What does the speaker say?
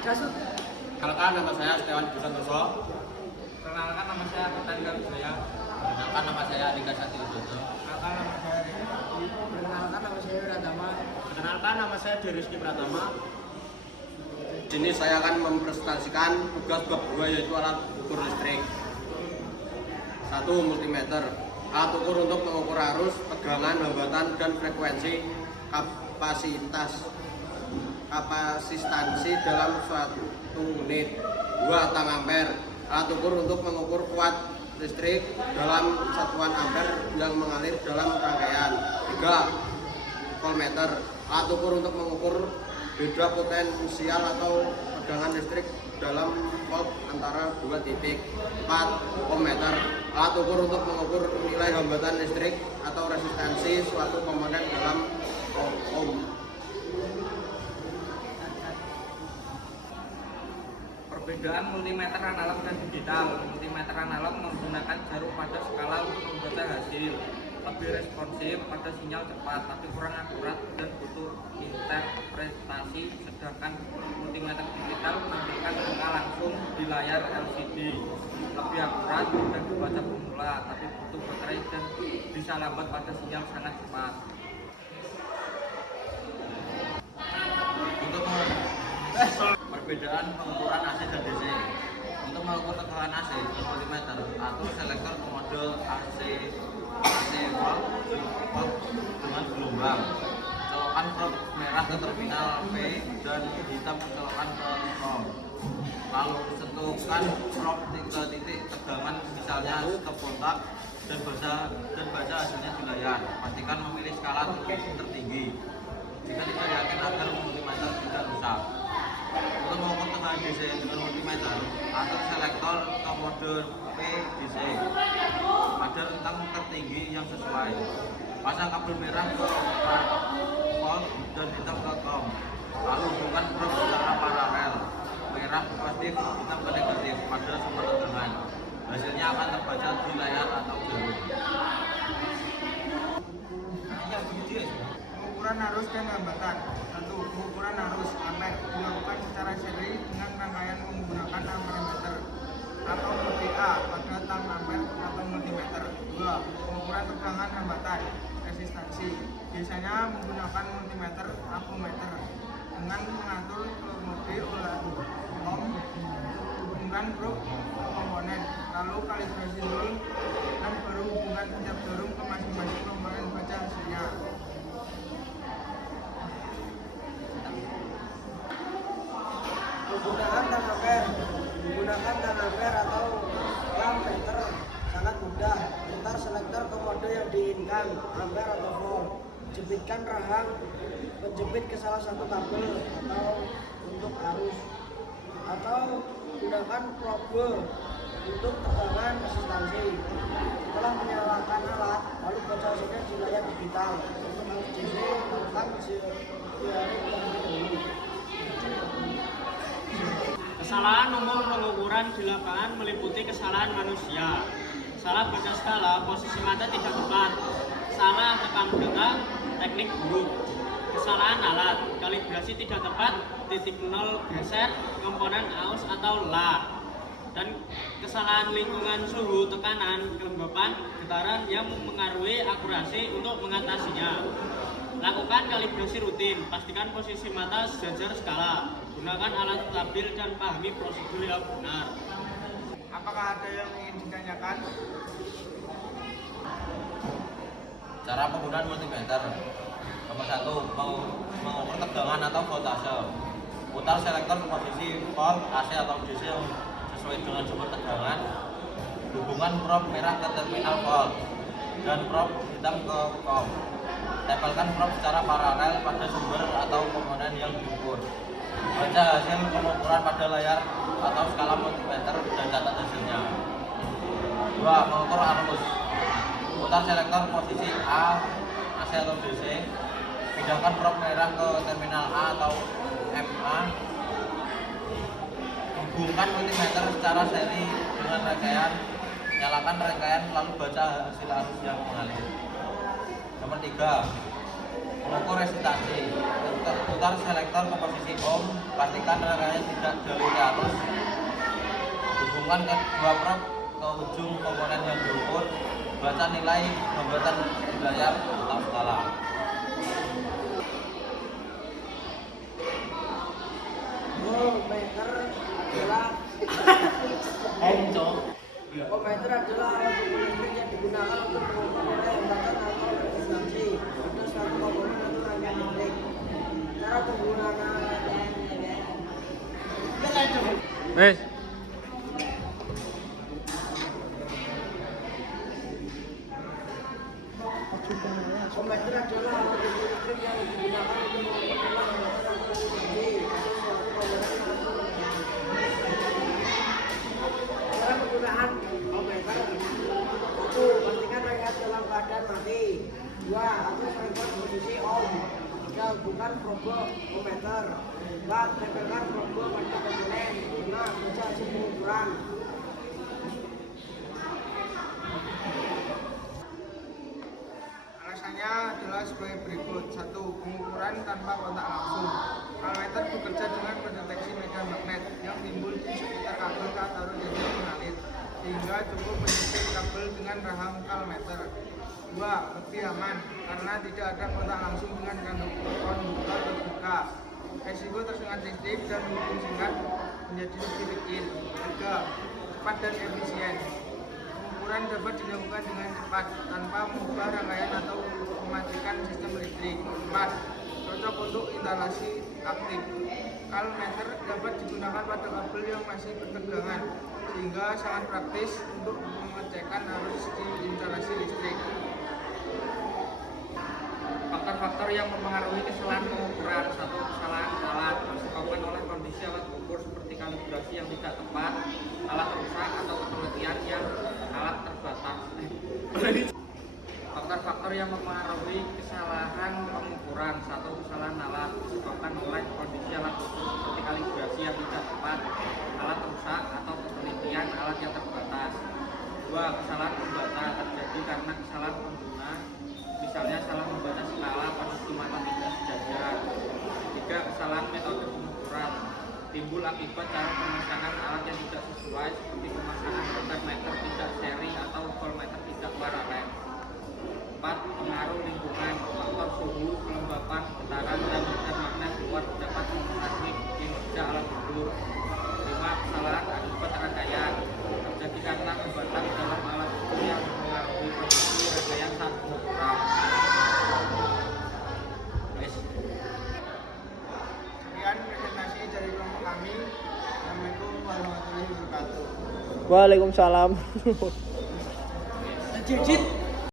Kasut. Perkenalkan, nama saya Setiawan Busantoso. Perkenalkan, nama saya Petani Wijaya. Perkenalkan, nama saya Dika Sati Udoso. Perkenalkan, nama saya Rizky. Perkenalkan, nama saya Wiratama. Perkenalkan, nama saya Rizky Pratama. Di sini saya akan mempresentasikan tugas bab 2 yaitu alat ukur listrik. 1. Multimeter. Alat ukur untuk mengukur arus, tegangan, hambatan, dan frekuensi kapasitansi dalam suatu unit. 2. Tang ampere. Alat ukur untuk mengukur kuat listrik dalam satuan ampere yang mengalir dalam rangkaian. 3. Voltmeter. Alat ukur untuk mengukur beda potensial atau tegangan listrik dalam volt antara dua titik. 4. Ohmmeter. Alat ukur untuk mengukur nilai hambatan listrik atau resistansi suatu komponen dalam ohm. Perbedaan multimeter analog dan digital. Multimeter analog menggunakan jarum pada skala untuk membaca hasil, lebih responsif pada sinyal cepat tapi kurang akurat dan butuh interpretasi, sedangkan multimeter digital menampilkan angka langsung di layar LCD, lebih akurat dan dibaca pemula tapi butuh baterai dan bisa lambat pada sinyal sangat cepat. Perbedaan pengukuran AC dan DC. Untuk mengukur tegangan AC di multimeter, atur selektor komode AC volt dengan gelombang. Colokan probe merah ke terminal P dan hitam colokan ke COM. Lalu sentuhkan probe ke titik tegangan, misalnya stop kontak, dan baca hasilnya di layar. Pastikan memilih skala tertinggi jika tidak yakin agar multimeter tidak rusak. Untuk mengukur tegangan DC dengan multimeter, atur selektor ke mode P DC pada rentang tertinggi yang sesuai. Pasang kabel merah ke volt dan hitam ke COM. Lalu hubungkan probe secara paralel, merah ke positif, hitam ke negatif pada sumber tegangan. Hasilnya akan terbaca di layar atau jarum. Pengukuran arus dan hambatan. 1. Pengukuran arus ampere dilakukan secara seri dengan rangkaian menggunakan amperemeter atau VA pada tang ampere atau multimeter. 2. Pengukuran tegangan hambatan resistansi biasanya menggunakan multimeter amperemeter dengan mengatur ke mode ohm, hubungan probe komponen, lalu kalibrasi dulu dan baru hubungan setiap jarum ke masing-masing komponen baca hasilnya. Menggunakan tang ampere atau ammeter sangat mudah. Putar selektor ke mode yang diinginkan, ampere atau volt. Jepitkan rahang penjepit ke salah satu kabel atau untuk arus, atau gunakan probe untuk tegangan resistansi. Setelah menyalakan alat, lalu baca hasilnya di layar digital. Untuk arus DC, lakukan Kesalahan umum pengukuran di lapangan meliputi kesalahan manusia, salah baca skala, posisi mata tidak tepat, salah rekam data, teknik buruk, kesalahan alat, kalibrasi tidak tepat, titik nol geser, komponen aus atau lah, dan kesalahan lingkungan suhu, tekanan, kelembapan, getaran yang mempengaruhi akurasi. Untuk mengatasinya, lakukan kalibrasi rutin, pastikan posisi mata sejajar skala, gunakan alat stabil dan pahami prosedur yang benar. Apakah ada yang ingin ditanyakan? Cara penggunaan multimeter. Nomor 1, mengukur tegangan atau voltase. Putar selektor ke posisi volt, AC atau DC yang sesuai dengan sumber tegangan. Hubungan probe merah ke terminal volt dan probe hitam ke COM. Tempelkan probe secara paralel pada sumber atau komponen yang diukur. Baca hasil pengukuran pada layar atau skala multimeter dan catat hasilnya. 2. Mengukur arus. Putar selektor posisi A, AC atau DC. Pindahkan probe merah ke terminal A atau MA. Hubungkan multimeter secara seri dengan rangkaian. Nyalakan rangkaian lalu baca hasil arus yang mengalir. Nomor 3. mengukur resistasi. Putar selektor ke posisi ohm, pastikan rangkaian tidak dari ke atas. Hubungkan kedua prob ke ujung komponen yang diukur. Baca nilai hambatan di layar atau skala. Ohmmeter adalah ohmmeter adalah alat ukur listrik yang digunakan untuk mengukur nilai hambatan atau resistasi pada suatu komponen atau rangkaian listrik. Cara penggunaan ohmmeter adalah alat ukur listrik yang digunakan untuk mengukur nilai hambatan atau resistasi pada suatu komponen atau rangkaian listrik. Cara penggunaan ohmmeter: 1. Pastikan rangkaian dalam keadaan mati. 2. Atur selektor posisi ohm. 3. Hubungkan probe ohmmeter. 4. Tempelkan probe pada komponen. 5. Baca hasil pengukuran. Alasannya adalah sebagai berikut. 1. Pengukuran tanpa kontak langsung. Kalmeter bekerja dengan mendeteksi medan magnet yang timbul di sekitar kabel katalog yang mengalir, sehingga cukup menjepit kabel dengan rahang kalmeter. 2. Lebih aman karena tidak ada kontak langsung dengan konduktor terbuka. Resiko tersengat listrik dan hubung singkat menjadi lebih kecil. 3. Cepat dan efisien. Pengukuran dapat dilakukan dengan cepat tanpa mengubah rangkaian atau mematikan sistem listrik. 4. Cocok untuk instalasi aktif. Kalmeter dapat digunakan pada kabel yang masih bertegangan, sehingga sangat praktis untuk mengecekkan arus di instalasi listrik. Faktor-faktor yang mempengaruhi kesalahan pengukuran. 1. Kesalahan alat disebabkan oleh kondisi alat ukur seperti kalibrasi yang tidak tepat, alat rusak, atau penelitian yang alat terbatas. Faktor-faktor yang mempengaruhi kesalahan pengukuran. 1. Kesalahan alat disebabkan oleh kondisi alat ukur seperti kalibrasi yang tidak tepat, alat rusak, atau penelitian alat yang terbatas. 2. Kesalahan pembaca terjadi karena kesalahan pengguna, misalnya salah membaca skala pada jumatan tidak sejajar. 3. Kesalahan metode pengukuran timbul akibat cara pemasangan alat yang tidak sesuai, seperti pemasangan voltmeter tidak seri atau voltmeter tidak paralel. 4. Pengaruh lingkungan. Faktor suhu, kelembapan, getaran, dan medan magnet luar dapat mempengaruhi kinerja alat ukur. 5. Kesalahan akibat rangkaian terjadi karena hambatan dalam alat ukur yang mempengaruhi posisi rangkaian saat pengukuran. Sekian presentasi dari kelompok kami. Assalamualaikum warahmatullahi wabarakatuh. Waalaikumsalam. Cicit.